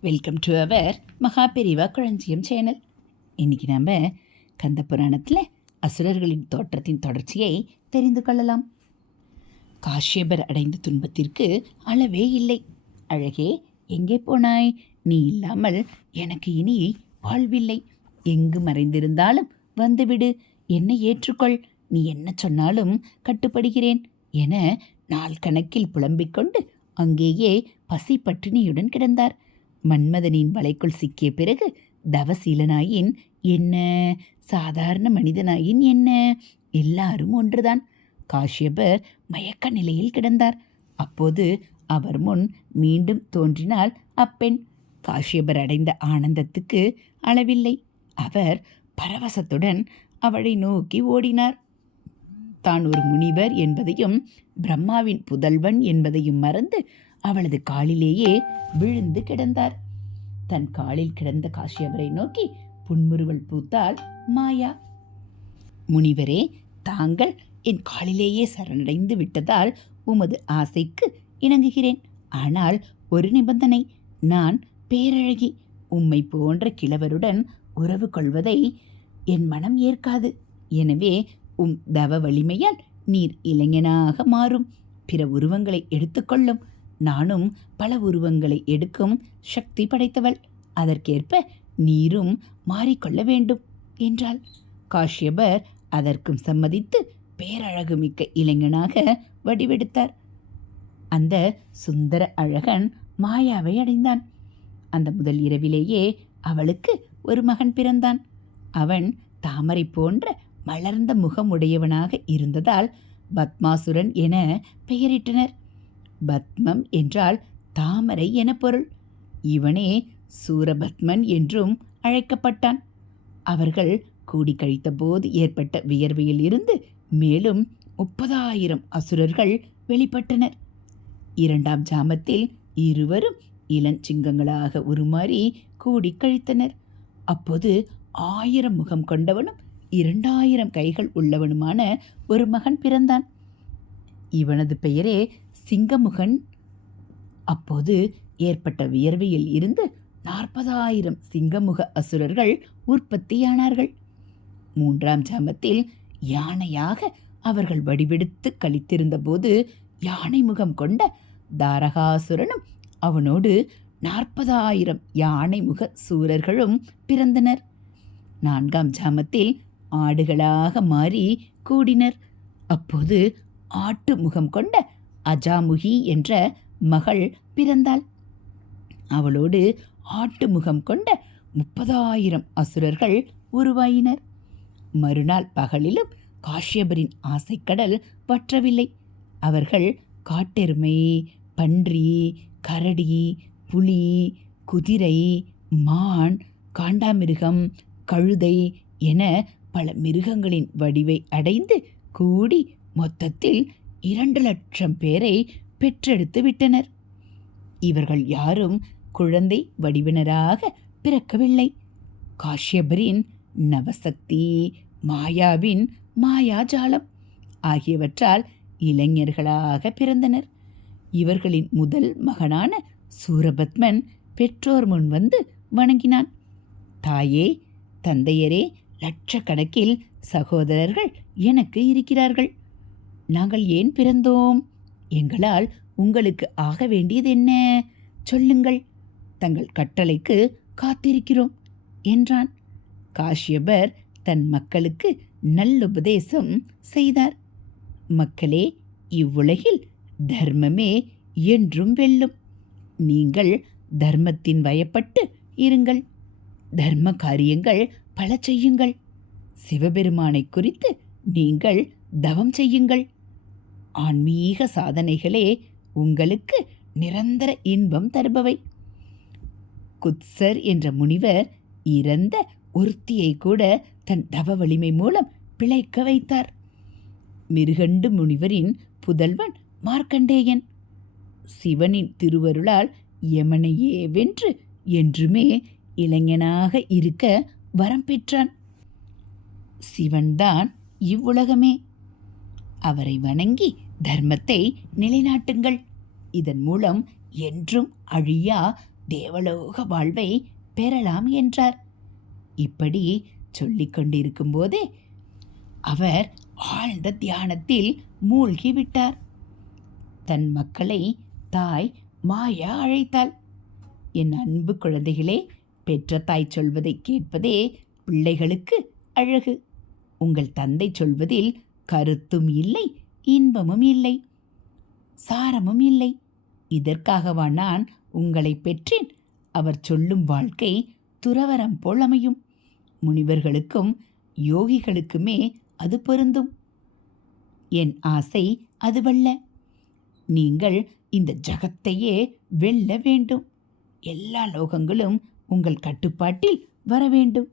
Welcome to அவர் மகா Periva குழஞ்சியம் channel இன்னைக்கு நாம் கந்த புராணத்தில் அசுரர்களின் தோற்றத்தின் தொடர்ச்சியை தெரிந்து கொள்ளலாம். காஷ்யபர் அடைந்த துன்பத்திற்கு அளவே இல்லை. அழகே எங்கே போனாய்? நீ இல்லாமல் எனக்கு இனி வாழ்வில்லை. எங்கு மறைந்திருந்தாலும் வந்துவிடு. என்னை ஏற்றுக்கொள். நீ என்ன சொன்னாலும் கட்டுப்படுகிறேன் என நாள் கணக்கில் புலம்பிக் கொண்டு அங்கேயே பசி பட்டினியுடன் கிடந்தார். மன்மதனின் வலைக்குள் சிக்கிய பிறகு தவசீலனாயின் என்ன? சாதாரண மனிதனாயின் என்ன? எல்லாரும் ஒன்றுதான். காஷ்யபர் மயக்க நிலையில் கிடந்தார். அப்போது அவர் முன் மீண்டும் தோன்றினாள் அப்பெண். காஷ்யபர் அடைந்த ஆனந்தத்துக்கு அளவில்லை. அவர் பரவசத்துடன் அவளை நோக்கி ஓடினார். தான் ஒரு முனிவர் என்பதையும் பிரம்மாவின் புதல்வன் என்பதையும் மறந்து அவளது காலிலேயே விழுந்து கிடந்தார். தன் காலில் கிடந்த காஷ்யபரை நோக்கி புன்முறுவல் பூத்தாள் மாயா. முனிவரே தாங்கள் என் காலிலேயே சரணடைந்து விட்டதால் உமது ஆசைக்கு இணங்குகிறேன். ஆனால் ஒரு நிபந்தனை நான் பேரழகி உம்மை போன்ற கிழவருடன் உறவு கொள்வதை என் மனம் ஏற்காது. எனவே உம் தவ வலிமையால் நீர் இளைஞனாக மாறும். பிற உருவங்களை எடுத்துக்கொள்ளும் நானும் பல உருவங்களை எடுக்கும் சக்தி படைத்தவள். அதற்கேற்ப நீரும் மாறிக்கொள்ள வேண்டும் என்றாள். காஷ்யபர் அதற்கும் சம்மதித்து பேரழகு மிக்க இளைஞனாக வடிவெடுத்தார். அந்த சுந்தர அழகன் மாயாவை அடைந்தான். அந்த முதல் இரவிலேயே அவளுக்கு ஒரு மகன் பிறந்தான். அவன் தாமரை போன்ற மலர்ந்த முகமுடையவனாக இருந்ததால் பத்மாசுரன் என பெயரிட்டனர். பத்மம் என்றால் தாமரை என பொருள். இவனே சூரபத்மன் என்றும் அழைக்கப்பட்டான். அவர்கள் கூடி கழித்தபோது ஏற்பட்ட வியர்வையில் இருந்து மேலும் முப்பதாயிரம் அசுரர்கள் வெளிப்பட்டனர். இரண்டாம் ஜாமத்தில் இருவரும் இளஞ்சிங்கங்களாக உருமாறி கூடி கழித்தனர். அப்போது ஆயிரம் முகம் கொண்டவனும் இரண்டாயிரம் கைகள் உள்ளவனுமான ஒரு மகன் பிறந்தான். இவனது பெயரே சிங்கமுகன். அப்போது ஏற்பட்ட வியர்வையில் இருந்து நாற்பதாயிரம் சிங்கமுக அசுரர்கள் உற்பத்தியானார்கள். மூன்றாம் ஜாமத்தில் யானையாக அவர்கள் வடிவெடுத்து கழித்திருந்தபோது யானை முகம் கொண்ட தாரகாசுரனும் அவனோடு நாற்பதாயிரம் யானை முக சூரர்களும் பிறந்தனர். நான்காம் ஜாமத்தில் ஆடுகளாக மாறி கூடினர். அப்போது ஆட்டு முகம் கொண்ட அஜாமுகி என்ற மகள் பிறந்தாள். அவளோடு ஆட்டு முகம் கொண்ட முப்பதாயிரம் அசுரர்கள் உருவாயினர். மறுநாள் பகலிலும் காஷ்யபரின் ஆசைக்கடல் வற்றவில்லை அவர்கள் காட்டெருமை பன்றி கரடி புலி குதிரை மான் காண்டாமிருகம் கழுதை என பல மிருகங்களின் வடிவை அடைந்து கூடி மொத்தத்தில் இரண்டு லட்சம் பேரை பெற்றெடுத்து விட்டனர். இவர்கள் யாரும் குழந்தை வடிவினராக பிறக்கவில்லை. காஷ்யபரின் நவசக்தி மாயாவின் மாயாஜாலம் ஆகியவற்றால் இளைஞர்களாக பிறந்தனர். இவர்களின் முதல் மகனான சூரபத்மன் பெற்றோர் முன் வந்து வணங்கினான். தாயே தந்தையரே லட்சக்கணக்கில் சகோதரர்கள் எனக்கு இருக்கிறார்கள். நாங்கள் ஏன் பிறந்தோம்? எங்களால் உங்களுக்கு ஆக வேண்டியது என்ன? சொல்லுங்கள். தங்கள் கட்டளைக்கு காத்திருக்கிறோம் என்றான். காஷ்யபர் தன் மக்களுக்கு நல்லுபதேசம் செய்தார். மக்களே இவ்வுலகில் தர்மமே என்றும் வெல்லும். நீங்கள் தர்மத்தின் வயப்பட்டு இருங்கள். தர்ம காரியங்கள் பல செய்யுங்கள். சிவபெருமானை குறித்து நீங்கள் தவம் செய்யுங்கள். ஆன்மீக சாதனைகளே உங்களுக்கு நிரந்தர இன்பம் தருபவை. குத்சர் என்ற முனிவர் இறந்த ஒருத்தியை கூட தன் தவ வலிமை மூலம் பிழைக்க வைத்தார். மிருகண்டு முனிவரின் புதல்வன் மார்க்கண்டேயன். சிவனின் திருவருளால் யமனையே வென்று என்றுமே இளைஞனாக இருக்க வரம் பெற்றான். சிவன்தான் இவ்வுலகமே. அவரை வணங்கி தர்மத்தை நிலைநாட்டுங்கள். இதன் மூலம் என்றும் அழியா தேவலோக வாழ்வை பெறலாம் என்றார். இப்படி சொல்லிக் கொண்டிருக்கும் போதே அவர் ஆழ்ந்த தியானத்தில் மூழ்கிவிட்டார். தன் மக்களை தாய் மாயா அழைத்தாள். என் அன்பு குழந்தைகளே பெற்ற தாய் சொல்வதை கேட்பதே பிள்ளைகளுக்கு அழகு. உங்கள் தந்தை சொல்வதில் கருத்தும் இல்லை இன்பமும் இல்லை சாரமும் இல்லை. இதற்காகவா நான் உங்களை பெற்றேன்? அவர் சொல்லும் வாழ்க்கை துறவரம் போல் அமையும். முனிவர்களுக்கும் யோகிகளுக்குமே அது பொருந்தும். என் ஆசை அதுவல்ல. நீங்கள் இந்த ஜகத்தையே வெல்ல வேண்டும். எல்லா லோகங்களும் உங்கள் கட்டுப்பாட்டில் வர வேண்டும்.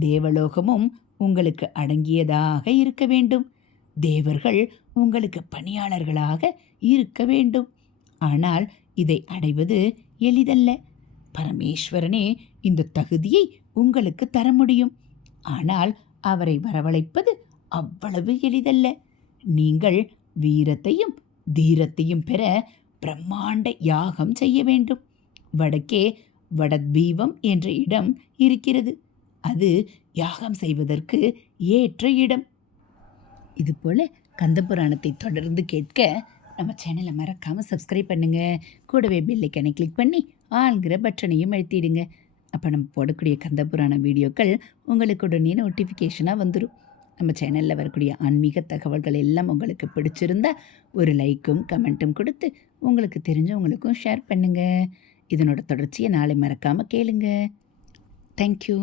தேவலோகமும் உங்களுக்கு அடங்கியதாக இருக்க வேண்டும். தேவர்கள் உங்களுக்கு பணியாளர்களாக இருக்க வேண்டும். ஆனால் இதை அடைவது எளிதல்ல. பரமேஸ்வரனே இந்த தகுதியை உங்களுக்கு தர முடியும். ஆனால் அவரை வரவழைப்பது அவ்வளவு எளிதல்ல. நீங்கள் வீரத்தையும் தீரத்தையும் பெற பிரம்மாண்ட யாகம் செய்ய வேண்டும். வடக்கே வடத்வீபம் என்ற இடம் இருக்கிறது. அது யாகம் செய்வதற்கு ஏற்ற இடம். இதுபோல் கந்தபுராணத்தை தொடர்ந்து கேட்க நம்ம சேனலை மறக்காமல் சப்ஸ்கிரைப் பண்ணுங்கள் கூடவே பெல்லைக்கனை கிளிக் பண்ணி ஆள்கிற பட்டனையும் அழுத்திடுங்க. அப்போ நம்ம போடக்கூடிய கந்தபுராண வீடியோக்கள் உங்களுக்கு உடனே நோட்டிஃபிகேஷனாக வந்துடும் நம்ம சேனலில் வரக்கூடிய ஆன்மீக தகவல்கள் எல்லாம் உங்களுக்கு பிடிச்சிருந்தா ஒரு லைக்கும் கமெண்ட்டும் கொடுத்து உங்களுக்கு தெரிஞ்சவங்களுக்கும் ஷேர் பண்ணுங்கள் இதனோட தொடர்ச்சியை நாளை மறக்காமல் கேளுங்க. தேங்க்யூ